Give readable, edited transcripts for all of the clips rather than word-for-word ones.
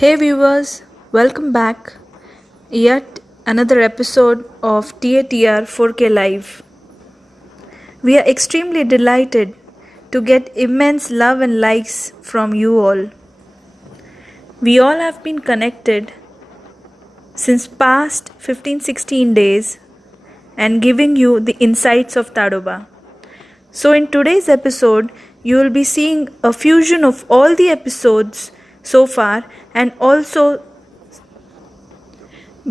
Hey viewers, welcome back. Yet another episode of TATR 4K Live. We are extremely delighted to get immense love and likes from you all. We all have been connected since past 15-16 days and giving you the insights of Tadoba. So in today's episode, you will be seeing a fusion of all the episodes so far and also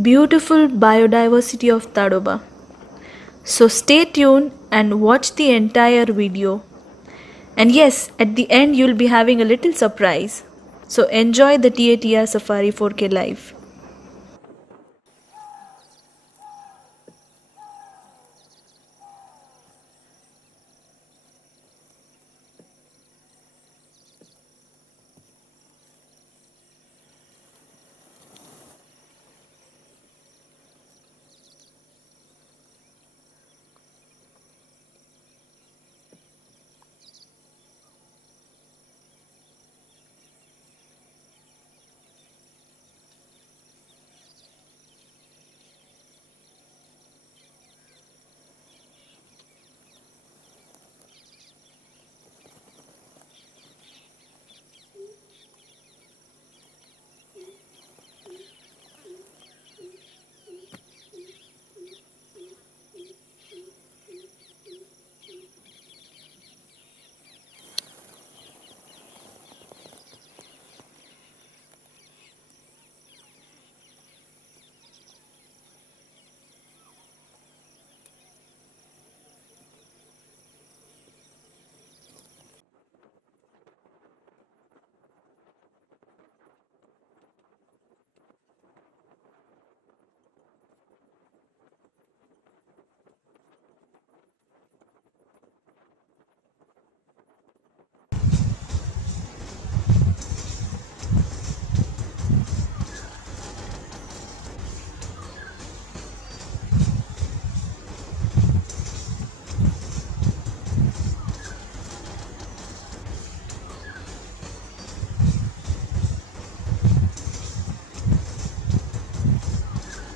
beautiful biodiversity of Tadoba. So stay tuned and watch the entire video. And yes, at the end you'll be having a little surprise. So enjoy the TATR Safari 4K Live.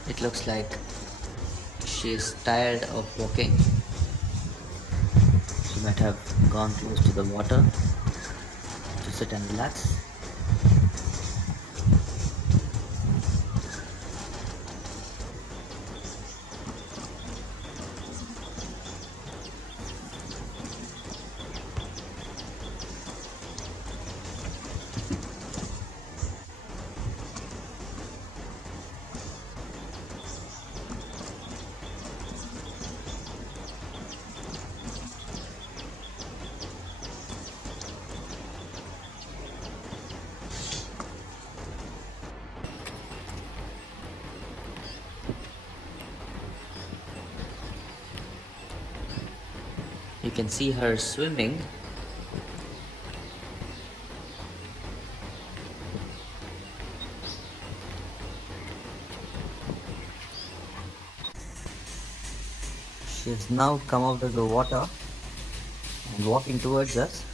It looks like she is tired of walking. She might have gone close to the water to sit and relax. You can see her swimming. She has now come out of the water and walking towards us.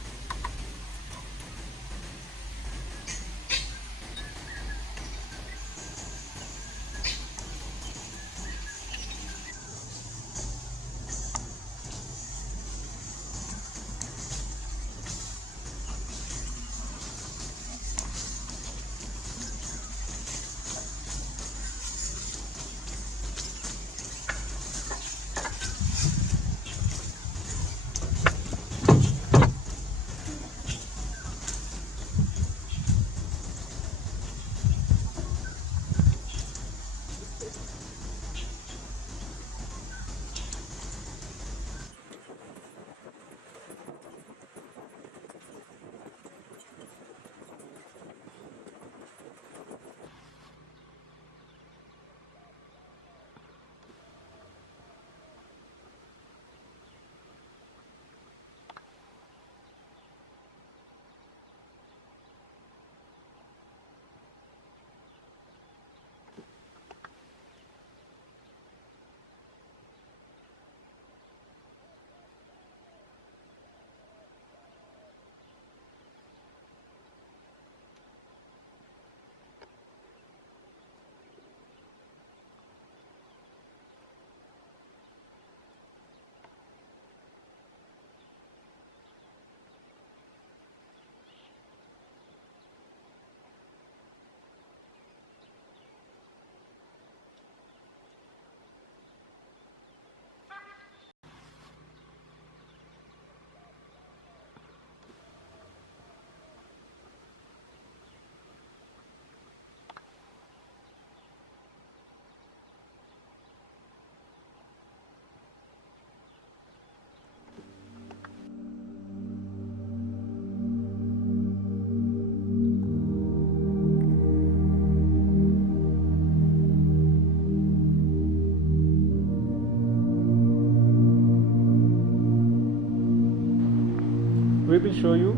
will show you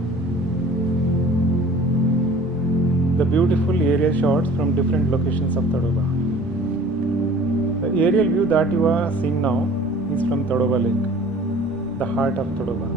the beautiful aerial shots from different locations of Tadoba. The aerial view that you are seeing now is from Tadoba Lake, the heart of Tadoba.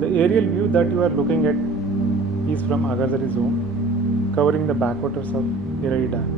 The aerial view that you are looking at is from Agazari zone, covering the backwaters of Irai Dam.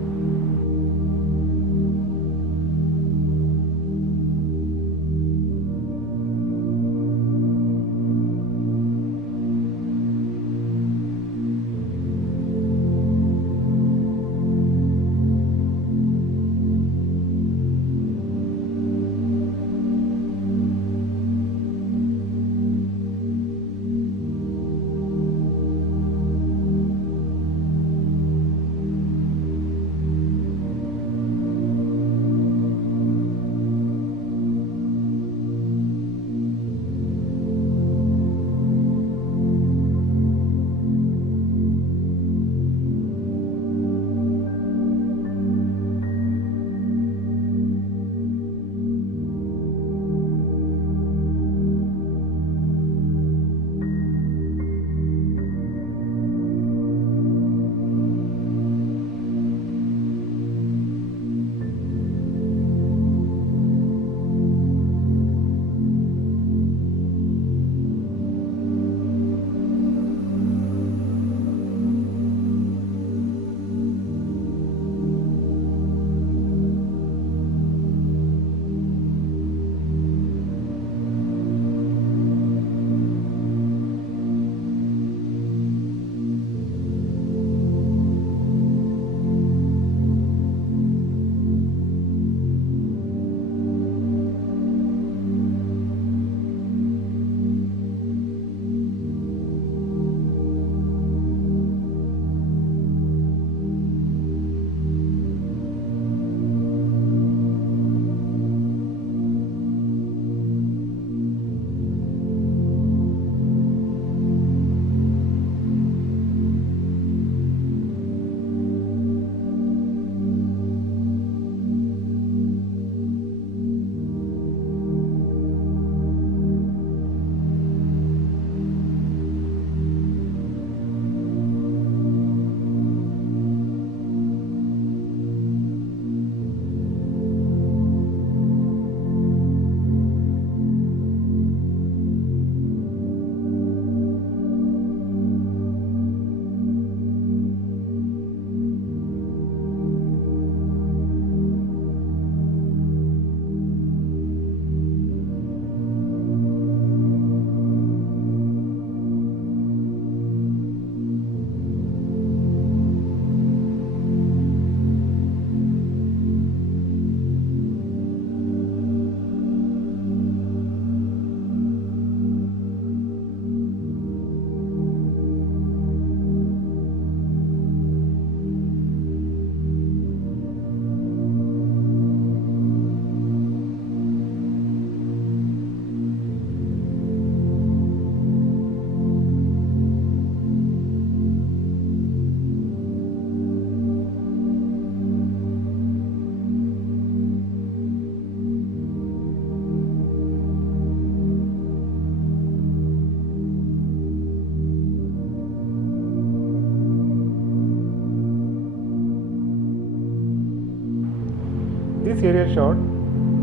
This aerial shot,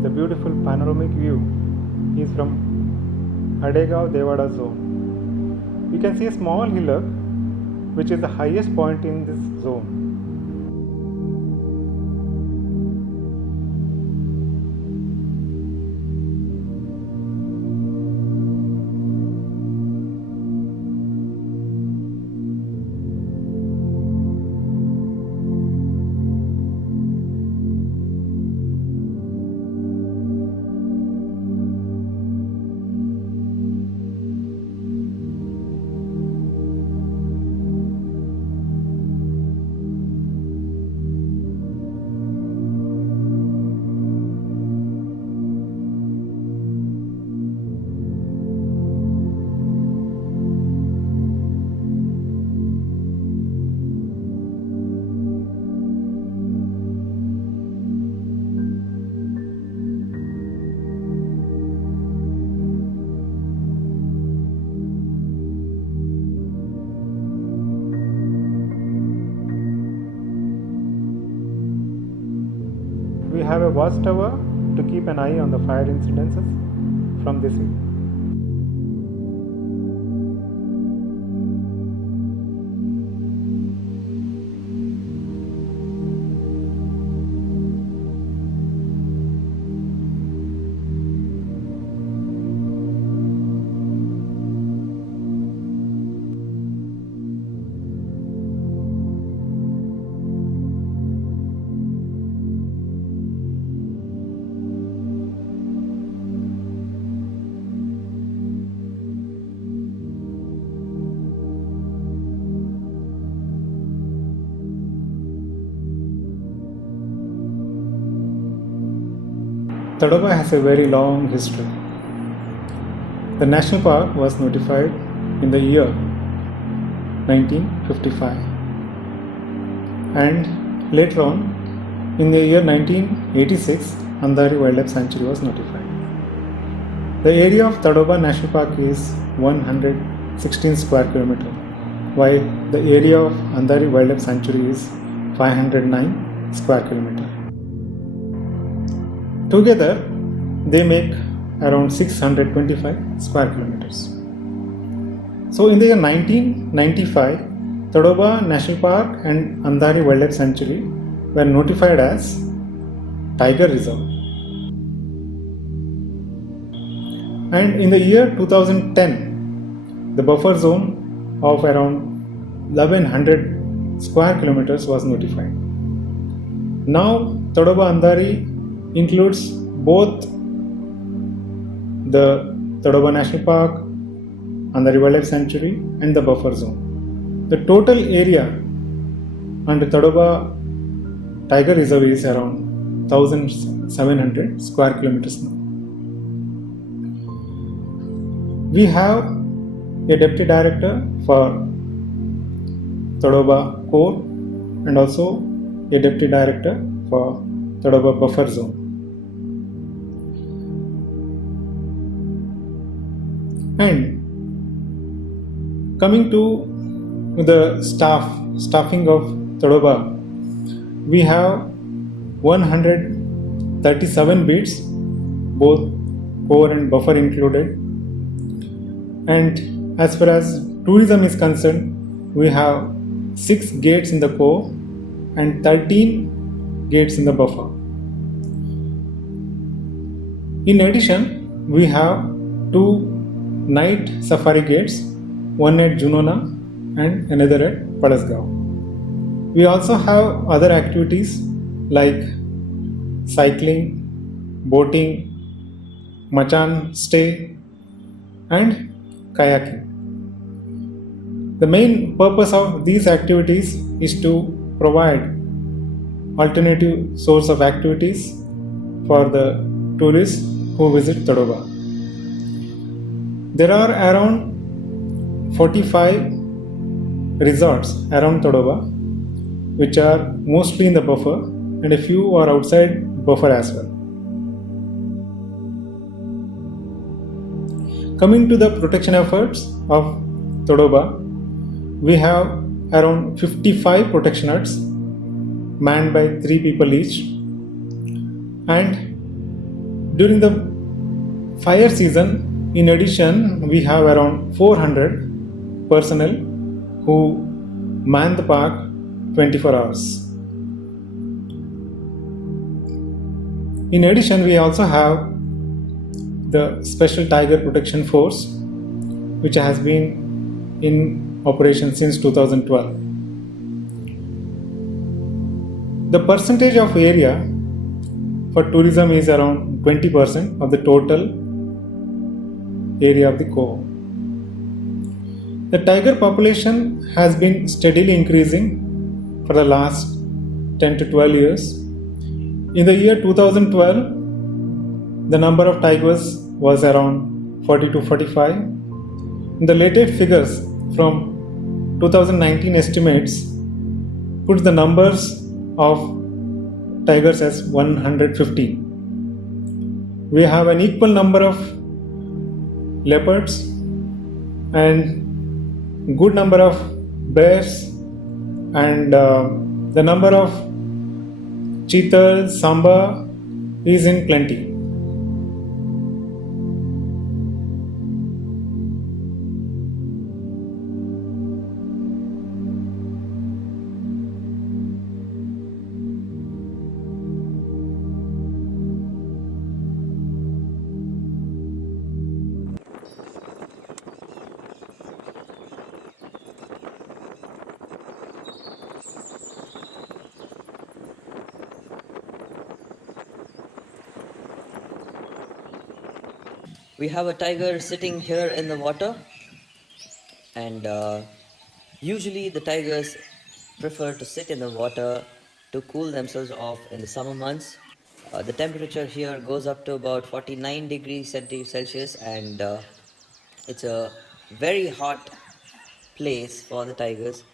the beautiful panoramic view, is from Adegaon Devada zone. You can see a small hillock which is the highest point in this zone. We have a watchtower to keep an eye on the fire incidences from this hill. Tadoba has a very long history. The national park was notified in the year 1955, and later on in the year 1986 Andhari Wildlife Sanctuary was notified. The area of Tadoba National Park is 116 square kilometer, while the area of Andhari Wildlife Sanctuary is 509 square kilometer. Together, they make around 625 square kilometers. So, in the year 1995, Tadoba National Park and Andhari Wildlife Sanctuary were notified as Tiger Reserve. And in the year 2010, the buffer zone of around 1100 square kilometers was notified. Now, Tadoba Andhari includes both the Tadoba National Park, Andhari Wildlife Sanctuary and the buffer zone. The total area under Tadoba Tiger Reserve is around 1700 square kilometers now. We have a Deputy Director for Tadoba Core and also a Deputy Director for Tadoba Buffer Zone. And coming to the staffing of Tadoba, we have 137 beats, both core and buffer included. And as far as tourism is concerned, we have 6 gates in the core and 13 gates in the buffer. In addition, we have 2 night safari gates, one at Junona and another at Padasgaon. We also have other activities like cycling, boating, machan stay and kayaking. The main purpose of these activities is to provide alternative source of activities for the tourists who visit Tadoba. There are around 45 resorts around Tadoba, which are mostly in the buffer, and a few are outside buffer as well. Coming to the protection efforts of Tadoba, we have around 55 protection huts manned by 3 people each. And during the fire season, in addition, we have around 400 personnel who man the park 24 hours. In addition, we also have the Special Tiger Protection Force, which has been in operation since 2012. The percentage of area for tourism is around 20% of the total area of the Cove. The tiger population has been steadily increasing for the last 10 to 12 years. In the year 2012, the number of tigers was around 40 to 45. In the latest figures from 2019 estimates puts the numbers of tigers as 150. We have an equal number of leopards and good number of bears, and the number of cheetahs, samba is in plenty. We have a tiger sitting here in the water, and usually the tigers prefer to sit in the water to cool themselves off in the summer months. The temperature here goes up to about 49 degrees Celsius, and it's a very hot place for the tigers.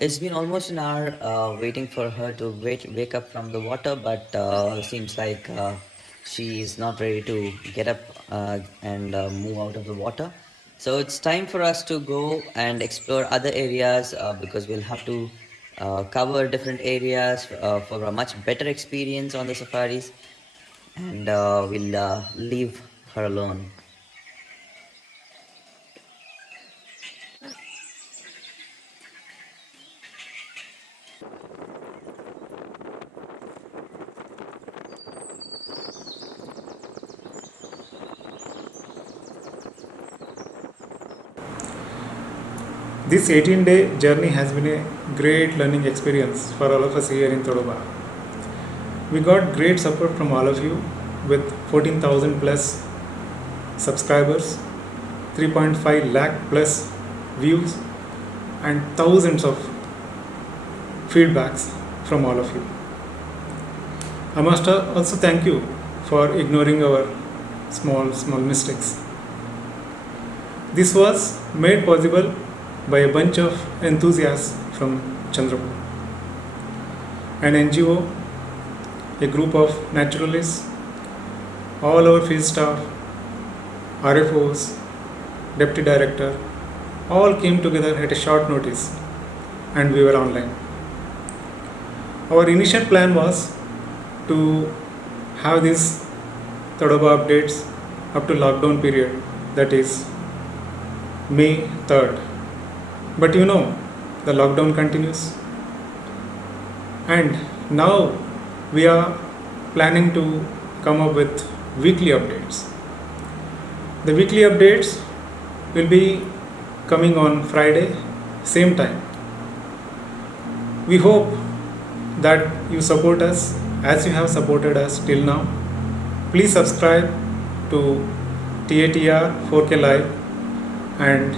It's been almost an hour waiting for her to wake up from the water, but seems like she is not ready to get up and move out of the water. So it's time for us to go and explore other areas because we'll have to cover different areas for a much better experience on the safaris, and we'll leave her alone. This 18-day journey has been a great learning experience for all of us here in Todoba. We got great support from all of you with 14,000 plus subscribers, 3.5 lakh plus views, and thousands of feedbacks from all of you. I must also thank you for ignoring our small mistakes. This was made possible by a bunch of enthusiasts from Chandrapur, an NGO, a group of naturalists, all our field staff, RFOs, deputy director, all came together at a short notice and we were online. Our initial plan was to have these Tadoba updates up to lockdown period, that is May 3rd. But you know, the lockdown continues. And now we are planning to come up with weekly updates. The weekly updates will be coming on Friday, same time. We hope that you support us as you have supported us till now. Please subscribe to TATR 4K Live and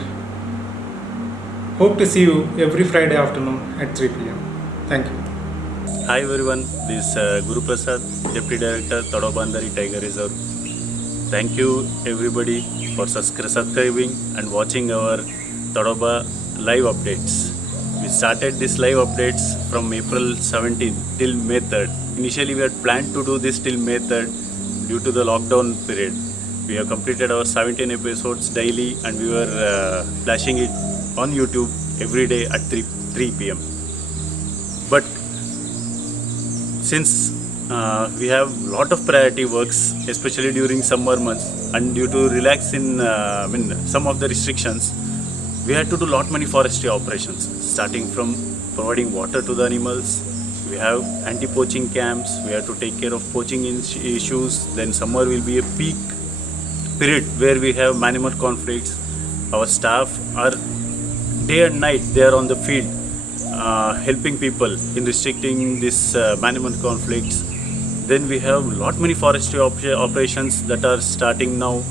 hope to see you every Friday afternoon at 3 p.m. Thank you. Hi everyone, this is Guru Prasad, Deputy Director, Tadoba Andhari Tiger Reserve. Thank you everybody for subscribing and watching our Tadoba live updates. We started this live updates from April 17th till May 3rd. Initially we had planned to do this till May 3rd due to the lockdown period. We have completed our 17 episodes daily and we were flashing it on YouTube every day at 3 p.m. But since we have lot of priority works, especially during summer months, and due to relax in some of the restrictions, we had to do lot many forestry operations, starting from providing water to the animals. We have anti-poaching camps, we have to take care of poaching issues. Then summer will be a peak period where we have animal conflicts. Our staff are day and night, they are on the field helping people in restricting this animal conflicts. Then we have lot many forestry operations that are starting now.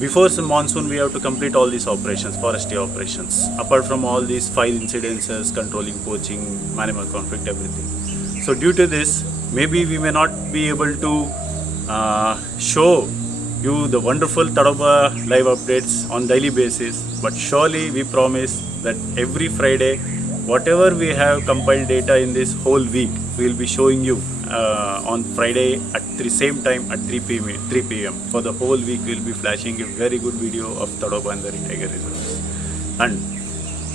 Before some monsoon, we have to complete all these operations, forestry operations. Apart from all these 5 incidences, controlling poaching, animal conflict, everything. So due to this, maybe we may not be able to show you the wonderful Tadoba live updates on daily basis, but surely we promise that every Friday, whatever we have compiled data in this whole week, we will be showing you on Friday at same time at 3 p.m. For the whole week, we will be flashing a very good video of Tadoba Andhari Tiger Reserves. And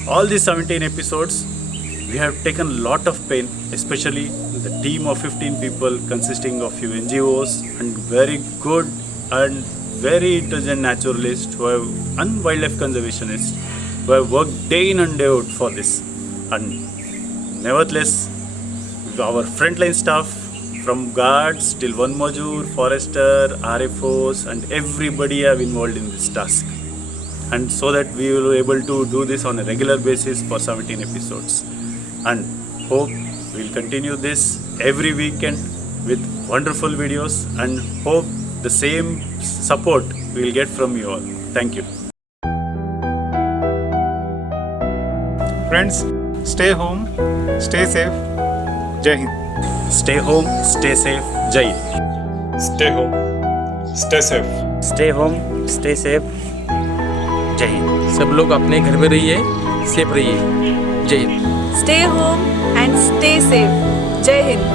all these 17 episodes, we have taken a lot of pain, especially the team of 15 people consisting of few NGOs and very good and very intelligent naturalists and wildlife conservationists who have worked day in and day out for this. And nevertheless, our frontline staff from guards till one major, forester, RFOs and everybody have involved in this task. And so that we will be able to do this on a regular basis for 17 episodes. And hope we will continue this every weekend with wonderful videos and hope the same support we will get from you all. Thank you. Friends, stay home, stay safe. Jai Hind. Stay home, stay safe. Jai Hind. Stay home, stay safe. Stay home, stay safe. Jai Hind. सब लोग अपने घर में रहिए, safe रहिए. जय Hind. Stay home and stay safe. Jai Hind.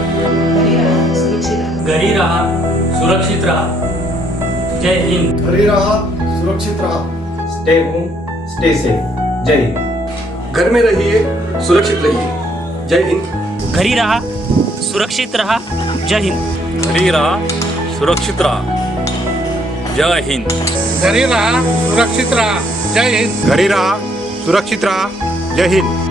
घरी राहा सुरक्षित राहा. जय हिंद. घरी रहा सुरक्षित रहा. Stay home stay safe. जय हिंद. घर में रहिए सुरक्षित रहिए. जय हिंद. घरी राहा सुरक्षित राहा. जय हिंद. घरी राहा सुरक्षित राहा. जय हिंद. घरी राहा सुरक्षित राहा. जय हिंद. घरी राहा सुरक्षित राहा. जय हिंद.